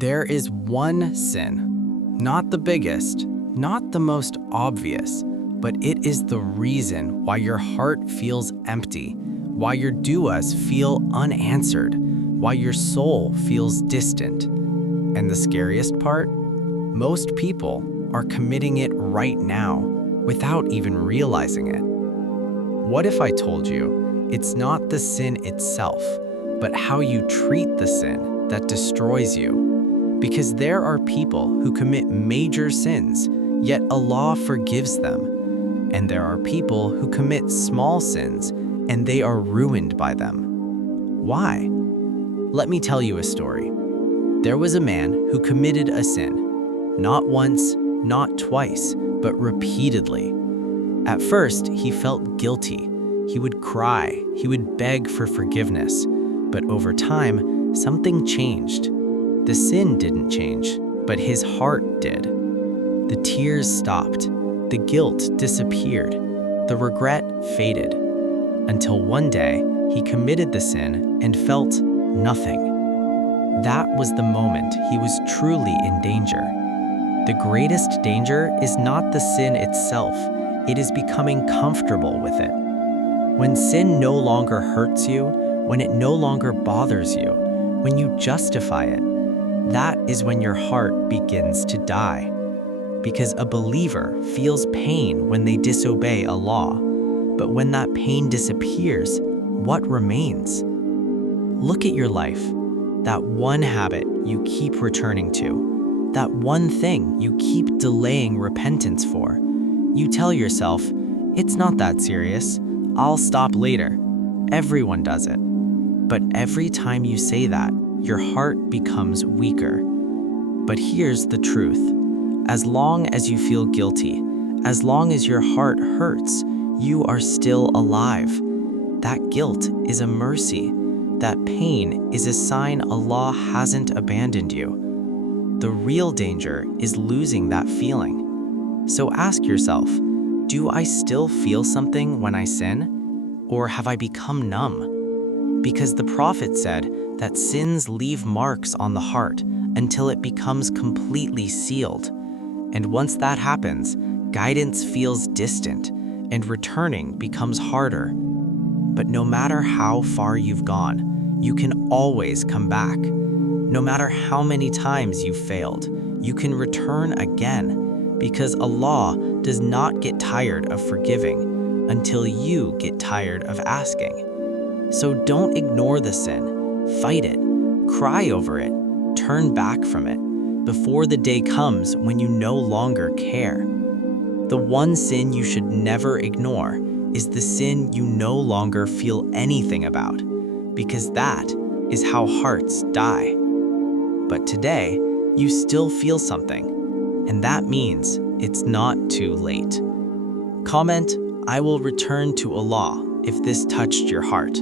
There is one sin, not the biggest, not the most obvious, but it is the reason why your heart feels empty, why your du'as feel unanswered, why your soul feels distant. And the scariest part? Most people are committing it right now without even realizing it. What if I told you it's not the sin itself, but how you treat the sin that destroys you? Because there are people who commit major sins, yet Allah forgives them. And there are people who commit small sins, and they are ruined by them. Why? Let me tell you a story. There was a man who committed a sin, not once, not twice, but repeatedly. At first, he felt guilty. He would cry, he would beg for forgiveness. But over time, something changed. The sin didn't change, but his heart did. The tears stopped, the guilt disappeared, the regret faded, until one day he committed the sin and felt nothing. That was the moment he was truly in danger. The greatest danger is not the sin itself, it is becoming comfortable with it. When sin no longer hurts you, when it no longer bothers you, when you justify it, that is when your heart begins to die. Because a believer feels pain when they disobey Allah, but when that pain disappears, what remains? Look at your life, that one habit you keep returning to, that one thing you keep delaying repentance for. You tell yourself, it's not that serious, I'll stop later. Everyone does it. But every time you say that, your heart becomes weaker. But here's the truth. As long as you feel guilty, as long as your heart hurts, you are still alive. That guilt is a mercy. That pain is a sign Allah hasn't abandoned you. The real danger is losing that feeling. So ask yourself, do I still feel something when I sin? Or have I become numb? Because the Prophet said that sins leave marks on the heart until it becomes completely sealed. And once that happens, guidance feels distant and returning becomes harder. But no matter how far you've gone, you can always come back. No matter how many times you've failed, you can return again, because Allah does not get tired of forgiving until you get tired of asking. So don't ignore the sin. Fight it, cry over it, turn back from it, before the day comes when you no longer care. The one sin you should never ignore is the sin you no longer feel anything about, because that is how hearts die. But today, you still feel something, and that means it's not too late. Comment, I will return to Allah if this touched your heart.